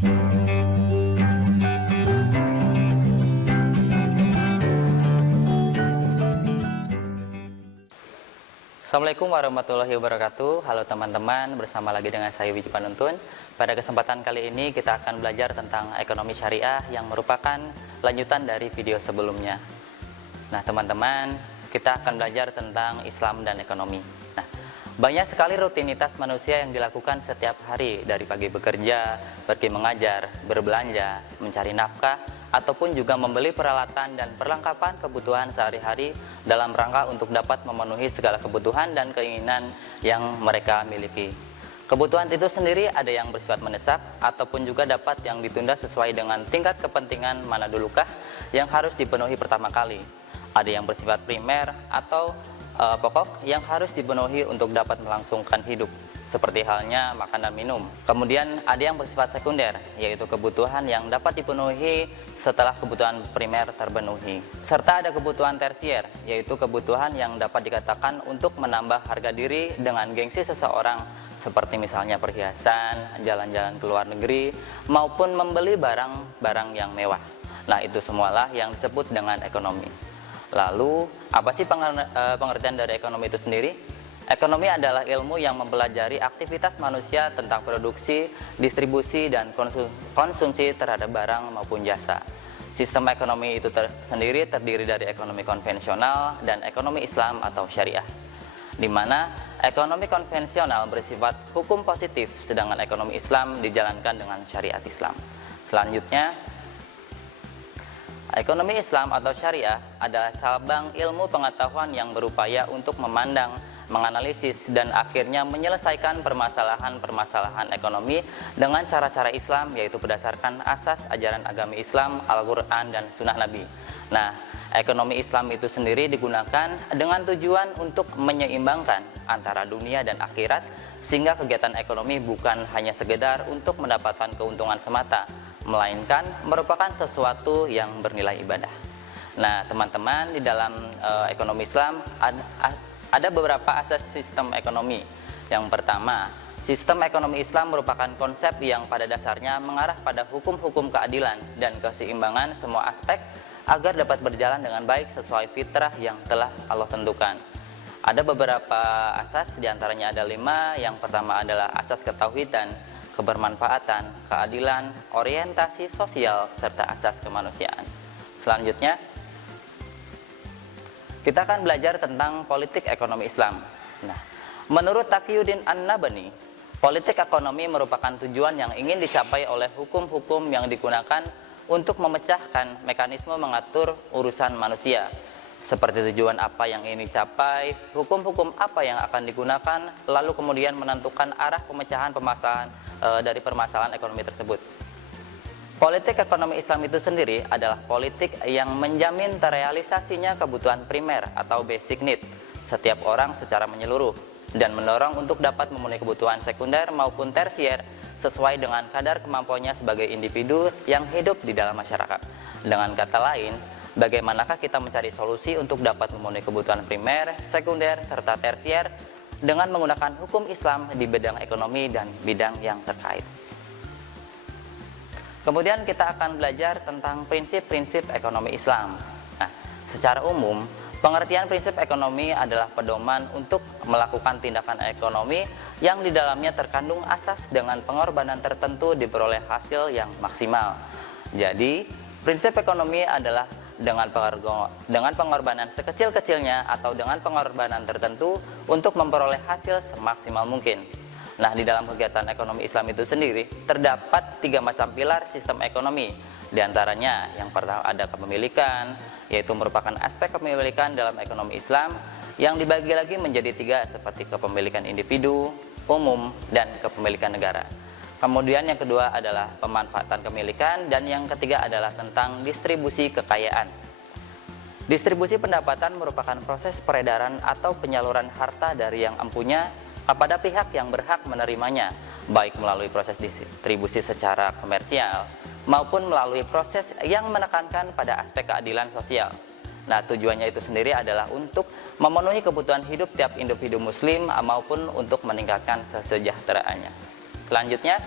Assalamualaikum warahmatullahi wabarakatuh. Halo teman-teman, bersama lagi dengan saya Wiji Panuntun. Pada kesempatan kali ini kita akan belajar tentang ekonomi syariah yang merupakan lanjutan dari video sebelumnya. Nah teman-teman, kita akan belajar tentang Islam dan ekonomi. Nah, banyak sekali rutinitas manusia yang dilakukan setiap hari, dari pagi bekerja, pergi mengajar, berbelanja, mencari nafkah, ataupun juga membeli peralatan dan perlengkapan kebutuhan sehari-hari dalam rangka untuk dapat memenuhi segala kebutuhan dan keinginan yang mereka miliki. Kebutuhan itu sendiri ada yang bersifat mendesak ataupun juga dapat yang ditunda sesuai dengan tingkat kepentingan mana dulukah yang harus dipenuhi pertama kali. Ada yang bersifat primer atau pokok yang harus dipenuhi untuk dapat melangsungkan hidup, seperti halnya makan dan minum. Kemudian ada yang bersifat sekunder, yaitu kebutuhan yang dapat dipenuhi setelah kebutuhan primer terpenuhi. Serta ada kebutuhan tersier, yaitu kebutuhan yang dapat dikatakan untuk menambah harga diri dengan gengsi seseorang, seperti misalnya perhiasan, jalan-jalan ke luar negeri, maupun membeli barang-barang yang mewah. Nah, itu semualah yang disebut dengan ekonomi. Lalu, apa sih pengertian dari ekonomi itu sendiri? Ekonomi adalah ilmu yang mempelajari aktivitas manusia tentang produksi, distribusi, dan konsumsi terhadap barang maupun jasa. Sistem ekonomi itu sendiri terdiri dari ekonomi konvensional dan ekonomi Islam atau syariah, di mana ekonomi konvensional bersifat hukum positif, sedangkan ekonomi Islam dijalankan dengan syariat Islam. Selanjutnya, ekonomi Islam atau syariah adalah cabang ilmu pengetahuan yang berupaya untuk memandang, menganalisis, dan akhirnya menyelesaikan permasalahan-permasalahan ekonomi dengan cara-cara Islam, yaitu berdasarkan asas ajaran agama Islam, Al-Quran, dan Sunnah Nabi. Nah, ekonomi Islam itu sendiri digunakan dengan tujuan untuk menyeimbangkan antara dunia dan akhirat, sehingga kegiatan ekonomi bukan hanya sekedar untuk mendapatkan keuntungan semata, melainkan merupakan sesuatu yang bernilai ibadah. Nah, teman-teman, di dalam ekonomi Islam ada beberapa asas sistem ekonomi. Yang pertama, sistem ekonomi Islam merupakan konsep yang pada dasarnya mengarah pada hukum-hukum keadilan dan keseimbangan semua aspek agar dapat berjalan dengan baik sesuai fitrah yang telah Allah tentukan. Ada beberapa asas, diantaranya ada 5. Yang pertama adalah asas ketauhidan, kebermanfaatan, keadilan, orientasi sosial, serta asas kemanusiaan. Selanjutnya, kita akan belajar tentang politik ekonomi Islam. Nah, menurut Taqiyuddin An-Nabhani, politik ekonomi merupakan tujuan yang ingin dicapai oleh hukum-hukum yang digunakan untuk memecahkan mekanisme mengatur urusan manusia. Seperti tujuan apa yang ingin dicapai, hukum-hukum apa yang akan digunakan, lalu kemudian menentukan arah pemecahan dari permasalahan ekonomi tersebut. Politik ekonomi Islam itu sendiri adalah politik yang menjamin terrealisasinya kebutuhan primer atau basic need setiap orang secara menyeluruh, dan mendorong untuk dapat memenuhi kebutuhan sekunder maupun tersier sesuai dengan kadar kemampuannya sebagai individu yang hidup di dalam masyarakat. Dengan kata lain, bagaimanakah kita mencari solusi untuk dapat memenuhi kebutuhan primer, sekunder, serta tersier dengan menggunakan hukum Islam di bidang ekonomi dan bidang yang terkait. Kemudian kita akan belajar tentang prinsip-prinsip ekonomi Islam. Nah, secara umum, pengertian prinsip ekonomi adalah pedoman untuk melakukan tindakan ekonomi yang di dalamnya terkandung asas dengan pengorbanan tertentu diperoleh hasil yang maksimal. Jadi, prinsip ekonomi adalah dengan pengorbanan sekecil-kecilnya atau dengan pengorbanan tertentu untuk memperoleh hasil semaksimal mungkin. Nah, di dalam kegiatan ekonomi Islam itu sendiri terdapat 3 macam pilar sistem ekonomi. Di antaranya yang pertama ada kepemilikan, yaitu merupakan aspek kepemilikan dalam ekonomi Islam yang dibagi lagi menjadi 3, seperti kepemilikan individu, umum, dan kepemilikan negara. Kemudian yang kedua adalah pemanfaatan kepemilikan, dan yang ketiga adalah tentang distribusi kekayaan. Distribusi pendapatan merupakan proses peredaran atau penyaluran harta dari yang empunya kepada pihak yang berhak menerimanya, baik melalui proses distribusi secara komersial maupun melalui proses yang menekankan pada aspek keadilan sosial. Nah, tujuannya itu sendiri adalah untuk memenuhi kebutuhan hidup tiap individu muslim maupun untuk meningkatkan kesejahteraannya. Selanjutnya,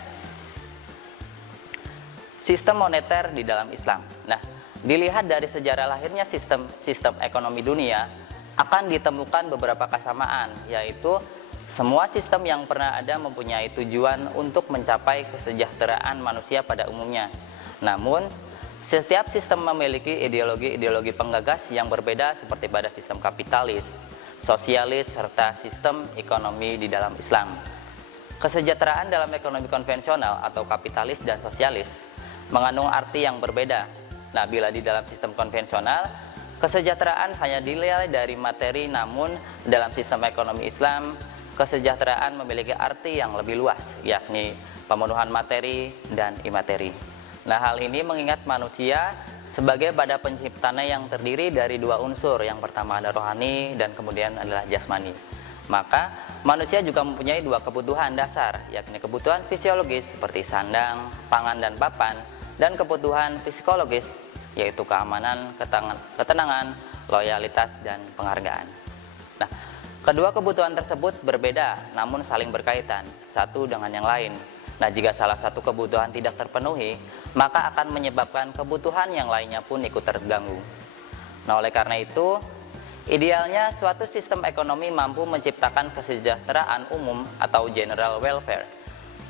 sistem moneter di dalam Islam. Nah, dilihat dari sejarah lahirnya sistem ekonomi dunia, akan ditemukan beberapa kesamaan, yaitu semua sistem yang pernah ada mempunyai tujuan untuk mencapai kesejahteraan manusia pada umumnya. Namun, setiap sistem memiliki ideologi-ideologi penggagas yang berbeda seperti pada sistem kapitalis, sosialis, serta sistem ekonomi di dalam Islam. Kesejahteraan dalam ekonomi konvensional atau kapitalis dan sosialis mengandung arti yang berbeda. Nah, bila di dalam sistem konvensional, kesejahteraan hanya dinilai dari materi, namun dalam sistem ekonomi Islam, kesejahteraan memiliki arti yang lebih luas, yakni pemenuhan materi dan imateri. Nah, hal ini mengingat manusia sebagai badan penciptanya yang terdiri dari dua unsur. Yang pertama ada rohani dan kemudian adalah jasmani. Maka manusia juga mempunyai dua kebutuhan dasar, yakni kebutuhan fisiologis seperti sandang, pangan, dan papan, dan kebutuhan psikologis yaitu keamanan, ketenangan, loyalitas, dan penghargaan. Nah, kedua kebutuhan tersebut berbeda namun saling berkaitan satu dengan yang lain. Nah, jika salah satu kebutuhan tidak terpenuhi, maka akan menyebabkan kebutuhan yang lainnya pun ikut terganggu. Nah, oleh karena itu, idealnya suatu sistem ekonomi mampu menciptakan kesejahteraan umum atau general welfare.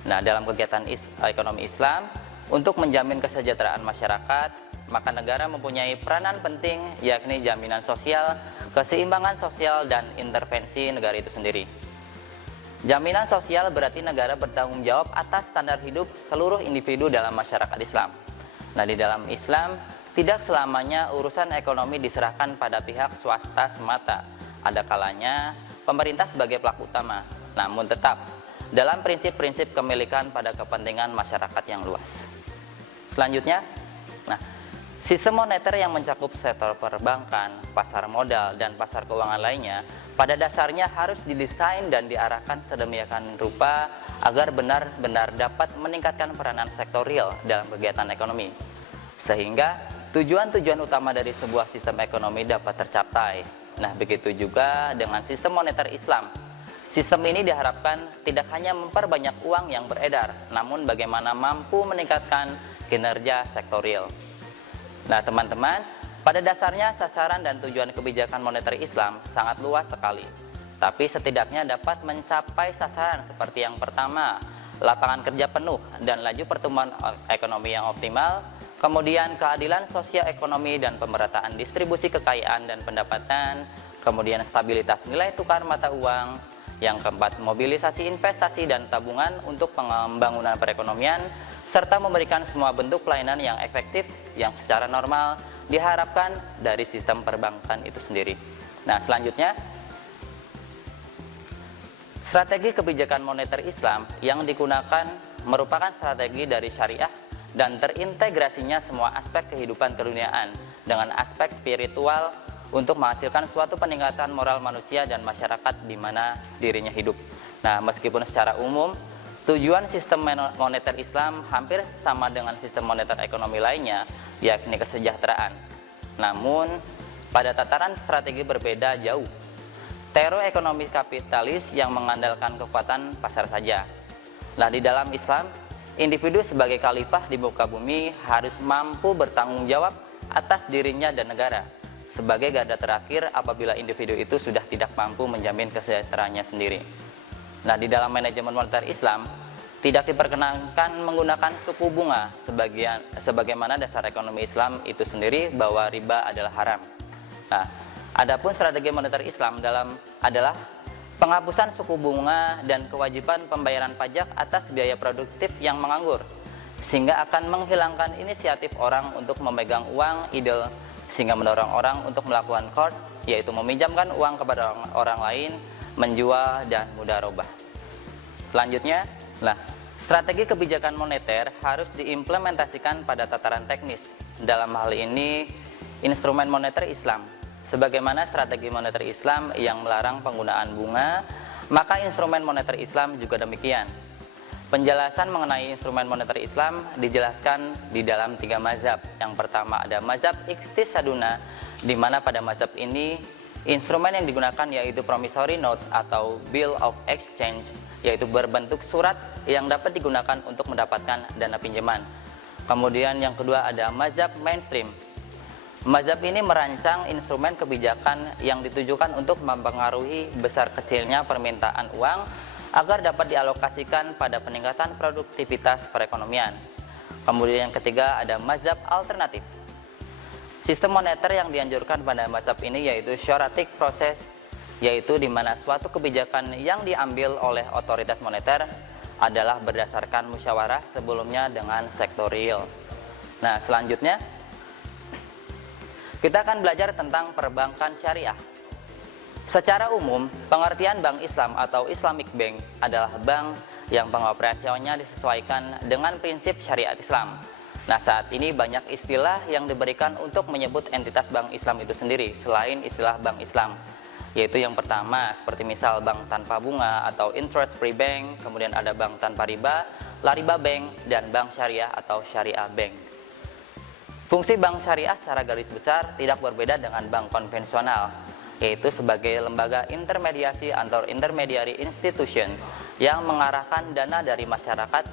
Nah, dalam kegiatan ekonomi Islam, untuk menjamin kesejahteraan masyarakat, maka negara mempunyai peranan penting, yakni jaminan sosial, keseimbangan sosial, dan intervensi negara itu sendiri. Jaminan sosial berarti negara bertanggung jawab atas standar hidup seluruh individu dalam masyarakat Islam. Nah, di dalam Islam, tidak selamanya urusan ekonomi diserahkan pada pihak swasta semata. Ada kalanya pemerintah sebagai pelaku utama, namun tetap dalam prinsip-prinsip kepemilikan pada kepentingan masyarakat yang luas. Selanjutnya, sistem moneter yang mencakup sektor perbankan, pasar modal, dan pasar keuangan lainnya pada dasarnya harus didesain dan diarahkan sedemikian rupa agar benar-benar dapat meningkatkan peranan sektorial dalam kegiatan ekonomi, sehingga tujuan-tujuan utama dari sebuah sistem ekonomi dapat tercapai. Nah, begitu juga dengan sistem moneter Islam. Sistem ini diharapkan tidak hanya memperbanyak uang yang beredar, namun bagaimana mampu meningkatkan kinerja sektorial. Nah, teman-teman, pada dasarnya sasaran dan tujuan kebijakan moneter Islam sangat luas sekali. Tapi setidaknya dapat mencapai sasaran seperti yang pertama, lapangan kerja penuh dan laju pertumbuhan ekonomi yang optimal, kemudian keadilan sosial ekonomi dan pemerataan distribusi kekayaan dan pendapatan, kemudian stabilitas nilai tukar mata uang, yang keempat mobilisasi investasi dan tabungan untuk pembangunan perekonomian, serta memberikan semua bentuk pelayanan yang efektif yang secara normal diharapkan dari sistem perbankan itu sendiri. Nah, selanjutnya, strategi kebijakan moneter Islam yang digunakan merupakan strategi dari syariah dan terintegrasinya semua aspek kehidupan keduniaan dengan aspek spiritual untuk menghasilkan suatu peningkatan moral manusia dan masyarakat di mana dirinya hidup. Nah, meskipun secara umum tujuan sistem moneter Islam hampir sama dengan sistem moneter ekonomi lainnya, yakni kesejahteraan. Namun, pada tataran strategi berbeda jauh. Teori ekonomi kapitalis yang mengandalkan kekuatan pasar saja. Nah, di dalam Islam, individu sebagai khalifah di muka bumi harus mampu bertanggung jawab atas dirinya dan negara sebagai garda terakhir apabila individu itu sudah tidak mampu menjamin kesejahteraannya sendiri. Nah, di dalam manajemen moneter Islam tidak diperkenankan menggunakan suku bunga sebagaimana dasar ekonomi Islam itu sendiri bahwa riba adalah haram. Nah, adapun strategi moneter Islam adalah penghapusan suku bunga dan kewajiban pembayaran pajak atas biaya produktif yang menganggur, sehingga akan menghilangkan inisiatif orang untuk memegang uang idle, sehingga mendorong orang untuk melakukan qard, yaitu meminjamkan uang kepada orang lain, menjual, dan mudharabah. Selanjutnya, strategi kebijakan moneter harus diimplementasikan pada tataran teknis. Dalam hal ini, instrumen moneter Islam. Sebagaimana strategi moneter Islam yang melarang penggunaan bunga, maka instrumen moneter Islam juga demikian. Penjelasan mengenai instrumen moneter Islam dijelaskan di dalam 3 mazhab. Yang pertama ada mazhab Iqtisaduna, di mana pada mazhab ini instrumen yang digunakan yaitu promissory notes atau bill of exchange, yaitu berbentuk surat yang dapat digunakan untuk mendapatkan dana pinjaman. Kemudian yang kedua ada mazhab mainstream. Mazhab ini merancang instrumen kebijakan yang ditujukan untuk mempengaruhi besar kecilnya permintaan uang agar dapat dialokasikan pada peningkatan produktivitas perekonomian. Kemudian yang ketiga ada mazhab alternatif. Sistem moneter yang dianjurkan pada mazhab ini yaitu shuratic process, yaitu di mana suatu kebijakan yang diambil oleh otoritas moneter adalah berdasarkan musyawarah sebelumnya dengan sektorial. Nah, selanjutnya kita akan belajar tentang perbankan syariah. Secara umum, pengertian bank Islam atau Islamic Bank adalah bank yang pengoperasionalnya disesuaikan dengan prinsip syariat Islam. Nah, saat ini banyak istilah yang diberikan untuk menyebut entitas bank Islam itu sendiri selain istilah bank Islam, yaitu yang pertama seperti misal bank tanpa bunga atau interest free bank, kemudian ada bank tanpa riba, lariba bank, dan bank syariah atau syariah bank. Fungsi bank syariah secara garis besar tidak berbeda dengan bank konvensional, yaitu sebagai lembaga intermediasi atau intermediary institution yang mengarahkan dana dari masyarakat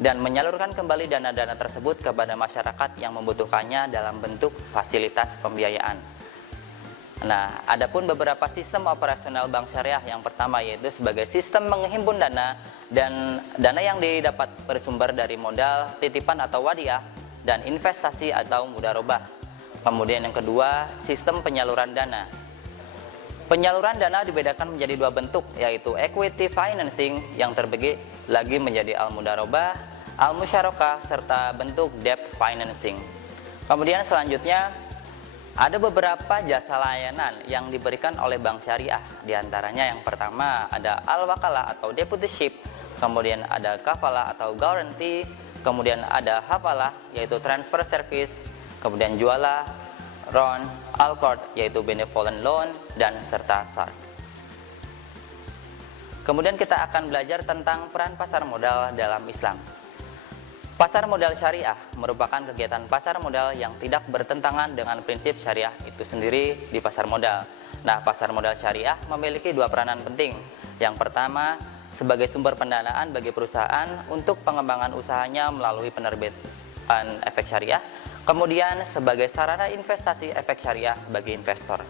dan menyalurkan kembali dana-dana tersebut kepada masyarakat yang membutuhkannya dalam bentuk fasilitas pembiayaan. Nah, adapun beberapa sistem operasional bank syariah, yang pertama yaitu sebagai sistem menghimpun dana dan dana yang didapat bersumber dari modal, titipan atau wadiah, dan investasi atau mudharabah. Kemudian yang kedua, sistem penyaluran dana. Penyaluran dana dibedakan menjadi dua bentuk, yaitu equity financing yang terbagi lagi menjadi al-mudharabah, al-musyarakah, serta bentuk debt financing. Kemudian selanjutnya ada beberapa jasa layanan yang diberikan oleh bank syariah. Di antaranya yang pertama ada al-wakalah atau deputyship, kemudian ada kafalah atau guarantee, kemudian ada hafalah yaitu transfer service, kemudian jualah, loan, al-qard yaitu benevolent loan, dan serta SAR. Kemudian kita akan belajar tentang peran pasar modal dalam Islam. Pasar modal syariah merupakan kegiatan pasar modal yang tidak bertentangan dengan prinsip syariah itu sendiri di pasar modal. Nah, pasar modal syariah memiliki dua peranan penting. Yang pertama, sebagai sumber pendanaan bagi perusahaan untuk pengembangan usahanya melalui penerbitan efek syariah, kemudian sebagai sarana investasi efek syariah bagi investor.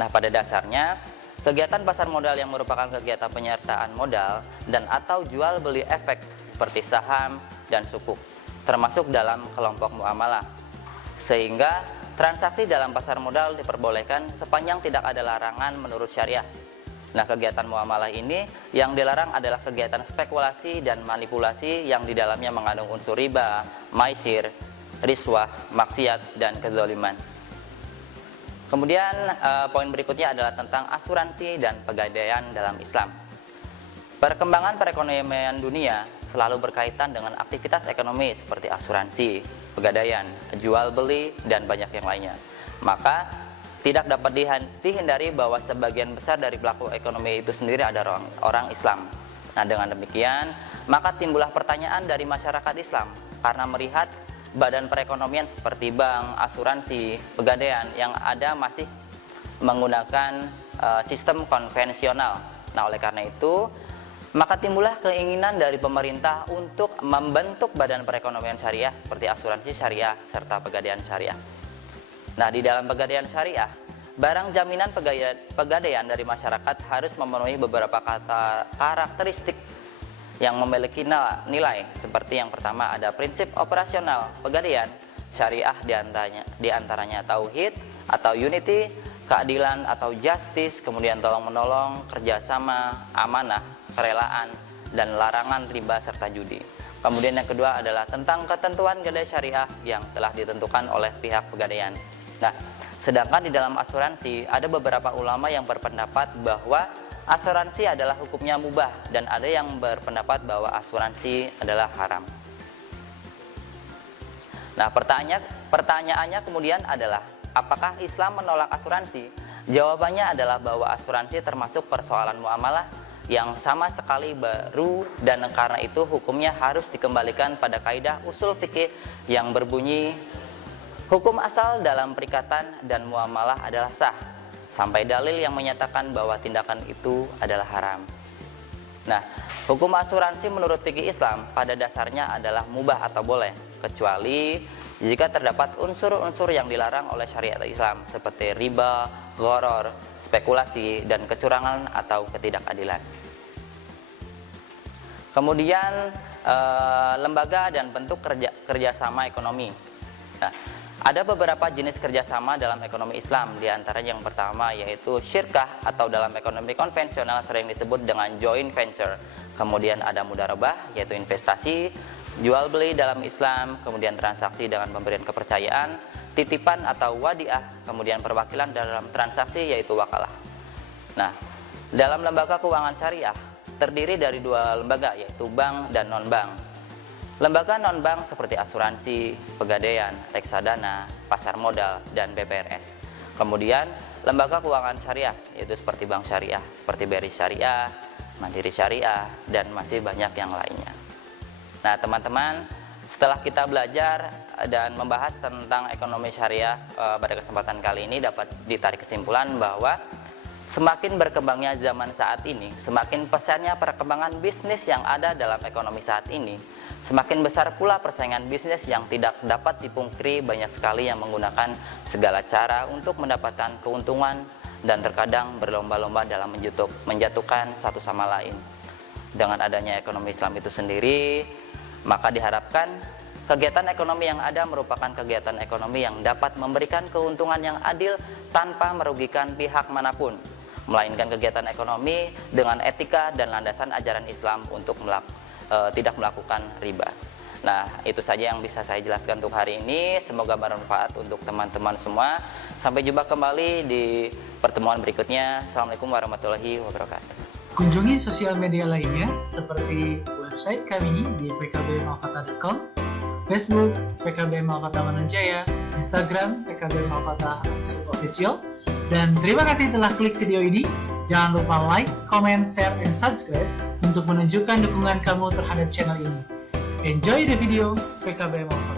Nah, pada dasarnya, kegiatan pasar modal yang merupakan kegiatan penyertaan modal dan atau jual beli efek seperti saham dan sukuk, termasuk dalam kelompok muamalah. Sehingga transaksi dalam pasar modal diperbolehkan sepanjang tidak ada larangan menurut syariah. Nah, kegiatan muamalah ini yang dilarang adalah kegiatan spekulasi dan manipulasi yang di dalamnya mengandung unsur riba, maisir, riswah, maksiat, dan kezaliman. Kemudian poin berikutnya adalah tentang asuransi dan pegadaian dalam Islam. Perkembangan perekonomian dunia selalu berkaitan dengan aktivitas ekonomi seperti asuransi, pegadaian, jual beli, dan banyak yang lainnya. Maka tidak dapat dihindari bahwa sebagian besar dari pelaku ekonomi itu sendiri adalah orang Islam. Nah, dengan demikian, maka timbullah pertanyaan dari masyarakat Islam karena melihat badan perekonomian seperti bank, asuransi, pegadaian yang ada masih menggunakan sistem konvensional. Nah, oleh karena itu, maka timbullah keinginan dari pemerintah untuk membentuk badan perekonomian syariah seperti asuransi syariah serta pegadaian syariah. Nah, di dalam pegadaian syariah, barang jaminan pegadaian dari masyarakat harus memenuhi beberapa karakteristik yang memiliki nilai, seperti yang pertama ada prinsip operasional pegadaian syariah, di antaranya tauhid atau unity, keadilan atau justice, kemudian tolong-menolong, kerjasama, amanah, kerelaan, dan larangan riba serta judi. Kemudian yang kedua adalah tentang ketentuan gadai syariah yang telah ditentukan oleh pihak pegadaian. Nah, sedangkan di dalam asuransi ada beberapa ulama yang berpendapat bahwa asuransi adalah hukumnya mubah dan ada yang berpendapat bahwa asuransi adalah haram. Nah, pertanyaannya kemudian adalah apakah Islam menolak asuransi? Jawabannya adalah bahwa asuransi termasuk persoalan muamalah yang sama sekali baru dan karena itu hukumnya harus dikembalikan pada kaidah usul fikih yang berbunyi hukum asal dalam perikatan dan muamalah adalah sah sampai dalil yang menyatakan bahwa tindakan itu adalah haram. Nah, Hukum asuransi menurut fikih Islam pada dasarnya adalah mubah atau boleh, kecuali jika terdapat unsur-unsur yang dilarang oleh syariat Islam seperti riba, gharar, spekulasi, dan kecurangan atau ketidakadilan. Kemudian lembaga dan bentuk kerjasama ekonomi. Nah, ada beberapa jenis kerjasama dalam ekonomi Islam, diantaranya yang pertama yaitu syirkah atau dalam ekonomi konvensional sering disebut dengan joint venture. Kemudian ada mudharabah yaitu investasi, jual beli dalam Islam, kemudian transaksi dengan pemberian kepercayaan, titipan atau wadiah, kemudian perwakilan dalam transaksi yaitu wakalah. Nah, dalam lembaga keuangan syariah terdiri dari dua lembaga yaitu bank dan non-bank. Lembaga non-bank seperti asuransi, pegadaian, reksadana, pasar modal, dan BPRS. Kemudian lembaga keuangan syariah yaitu seperti bank syariah, seperti BRI Syariah, Mandiri Syariah, dan masih banyak yang lainnya. Nah teman-teman, setelah kita belajar dan membahas tentang ekonomi syariah pada kesempatan kali ini dapat ditarik kesimpulan bahwa semakin berkembangnya zaman saat ini, semakin pesatnya perkembangan bisnis yang ada dalam ekonomi saat ini, semakin besar pula persaingan bisnis yang tidak dapat dipungkiri. Banyak sekali yang menggunakan segala cara untuk mendapatkan keuntungan dan terkadang berlomba-lomba dalam menjatuhkan satu sama lain. Dengan adanya ekonomi Islam itu sendiri, maka diharapkan kegiatan ekonomi yang ada merupakan kegiatan ekonomi yang dapat memberikan keuntungan yang adil tanpa merugikan pihak manapun, melainkan kegiatan ekonomi dengan etika dan landasan ajaran Islam untuk tidak melakukan riba. Nah, itu saja yang bisa saya jelaskan untuk hari ini. Semoga bermanfaat untuk teman-teman semua. Sampai jumpa kembali di pertemuan berikutnya. Assalamualaikum warahmatullahi wabarakatuh. Kunjungi sosial media lainnya seperti website kami di pkbmalfata.com, Facebook PKB Malfata Manunjaya, Instagram PKB Malfata Official. Dan terima kasih telah klik video ini. Jangan lupa like, comment, share, dan subscribe untuk menunjukkan dukungan kamu terhadap channel ini. Enjoy the video PKB Malfata.